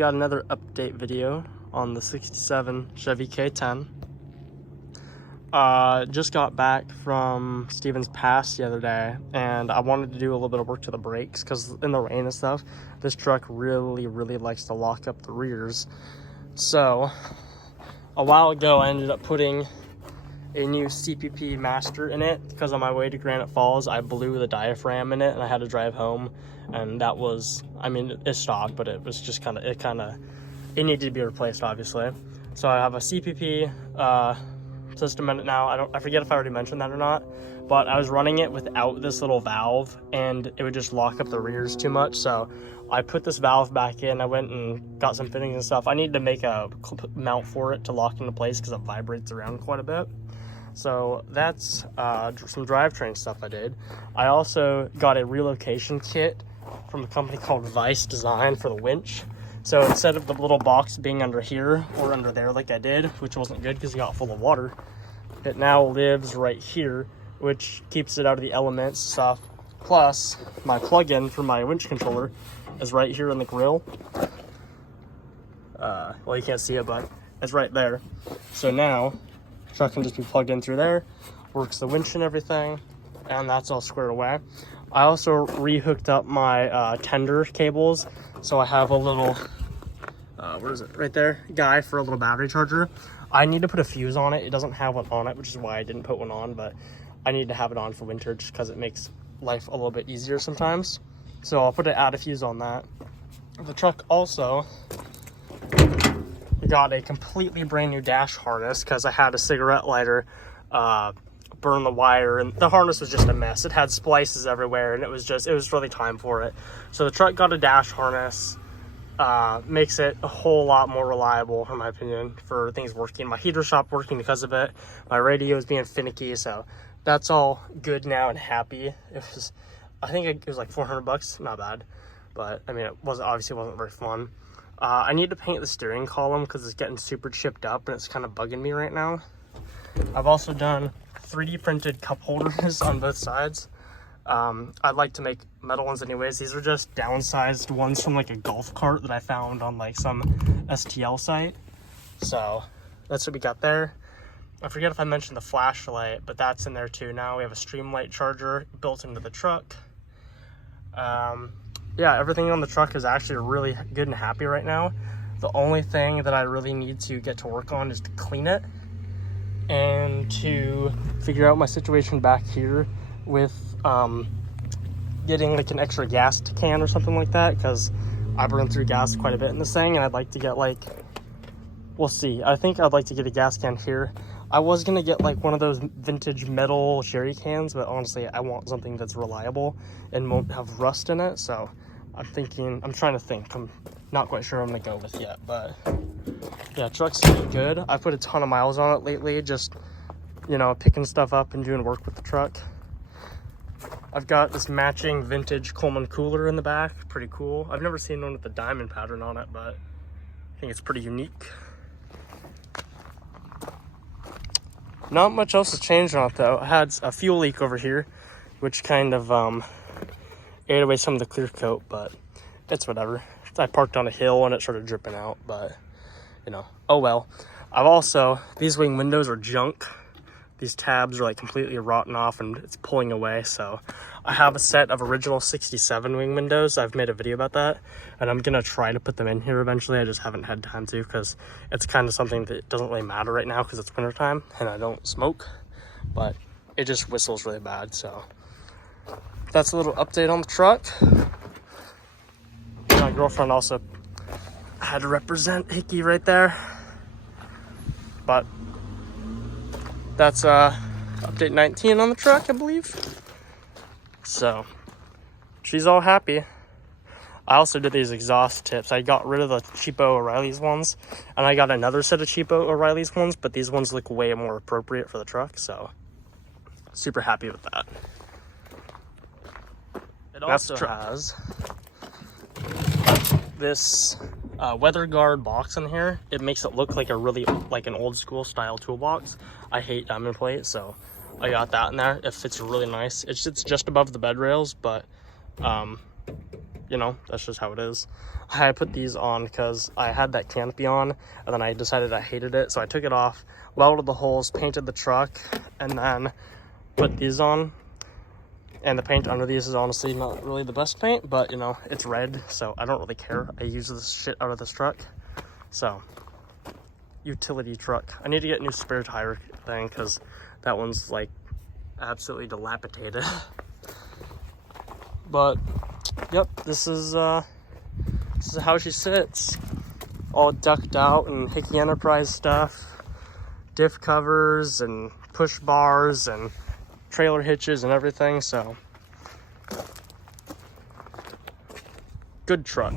got another update video on the 67 Chevy K10. Just got back from Stevens Pass the other day, and I wanted to do a little bit of work to the brakes because in the rain and stuff, this truck really likes to lock up the rears. So a while ago, I ended up putting a new CPP master in it because on my way to Granite Falls, I blew the diaphragm in it and I had to drive home. And that was, I mean, it's stock, but it was just it needed to be replaced, obviously. So I have a CPP system in it now. I forget if I already mentioned that or not, but I was running it without this little valve and it would just lock up the rears too much. So I put this valve back in. I went and got some fittings and stuff. I need to make a mount for it to lock into place because it vibrates around quite a bit. So that's some drivetrain stuff I did. I also got a relocation kit from a company called Vice Design for the winch. So instead of the little box being under here or under there like I did, which wasn't good because it got full of water, it now lives right here, which keeps it out of the elements stuff. Plus, my plug-in for my winch controller is right here in the grill. Well, you can't see it, but it's right there. So now, the truck can just be plugged in through there, works the winch and everything, and that's all squared away. I also re-hooked up my tender cables, so I have a little, what is it, right there, guy for a little battery charger. I need to put a fuse on it. It doesn't have one on it, which is why I didn't put one on, but I need to have it on for winter just because it makes life a little bit easier sometimes. So I'll add a fuse on that. The truck also got a completely brand new dash harness because I had a cigarette lighter burn the wire, and the harness was just a mess. It had splices everywhere, and it was really time for it. So the truck got a dash harness. Makes it a whole lot more reliable, in my opinion, for things working. My heater stopped working because of it. My radio is being finicky, so that's all good now and happy. I think it was like 400 bucks, not bad, but I mean, obviously wasn't very fun. I need to paint the steering column because it's getting super chipped up and it's kind of bugging me right now. I've also done 3D printed cup holders on both sides. I'd like to make metal ones anyways. These are just downsized ones from like a golf cart that I found on like some STL site. So that's what we got there. I forget if I mentioned the flashlight, but that's in there too now. We have a Streamlight charger built into the truck. Yeah, everything on the truck is actually really good and happy right now. The only thing that I really need to get to work on is to clean it and to figure out my situation back here with getting like an extra gas can or something like that, because I burn through gas quite a bit in this thing, and I'd like to get we'll see. I think I'd like to get a gas can here. I was gonna get like one of those vintage metal jerry cans, but honestly I want something that's reliable and won't have rust in it. So I'm trying to think. I'm not quite sure what I'm gonna go with yet, but yeah, truck's doing good. I put a ton of miles on it lately, just, you know, picking stuff up and doing work with the truck. I've got this matching vintage Coleman cooler in the back, pretty cool. I've never seen one with the diamond pattern on it, but I think it's pretty unique. Not much else has changed on it though. I had a fuel leak over here, which kind of ate away some of the clear coat, but it's whatever. I parked on a hill and it started dripping out, but you know, oh well. These wing windows are junk. These tabs are like completely rotten off and it's pulling away. So I have a set of original 67 wing windows. I've made a video about that and I'm gonna try to put them in here eventually. I just haven't had time to because it's kind of something that doesn't really matter right now because it's wintertime and I don't smoke, but it just whistles really bad. So that's a little update on the truck. My girlfriend also had to represent Hickey right there, but that's update 19 on the truck, I believe. So she's all happy. I also did these exhaust tips. I got rid of the cheapo O'Reilly's ones, and I got another set of cheapo O'Reilly's ones, but these ones look way more appropriate for the truck, so super happy with that. It also has this weather guard box in here. It makes it look like an old school style toolbox. I hate diamond plate, so I got that in there. It fits really nice. It sits just above the bed rails, but you know, that's just how it is. I put these on because I had that canopy on, and then I decided I hated it, so I took it off, welded the holes, painted the truck, and then put these on. And the paint under these is honestly not really the best paint, but you know, it's red, so I don't really care. I use this shit out of this truck. So, utility truck. I need to get a new spare tire thing because that one's like absolutely dilapidated. But yep, this is how she sits. All decked out and Hickey Enterprise stuff, diff covers and push bars and trailer hitches and everything. So good truck.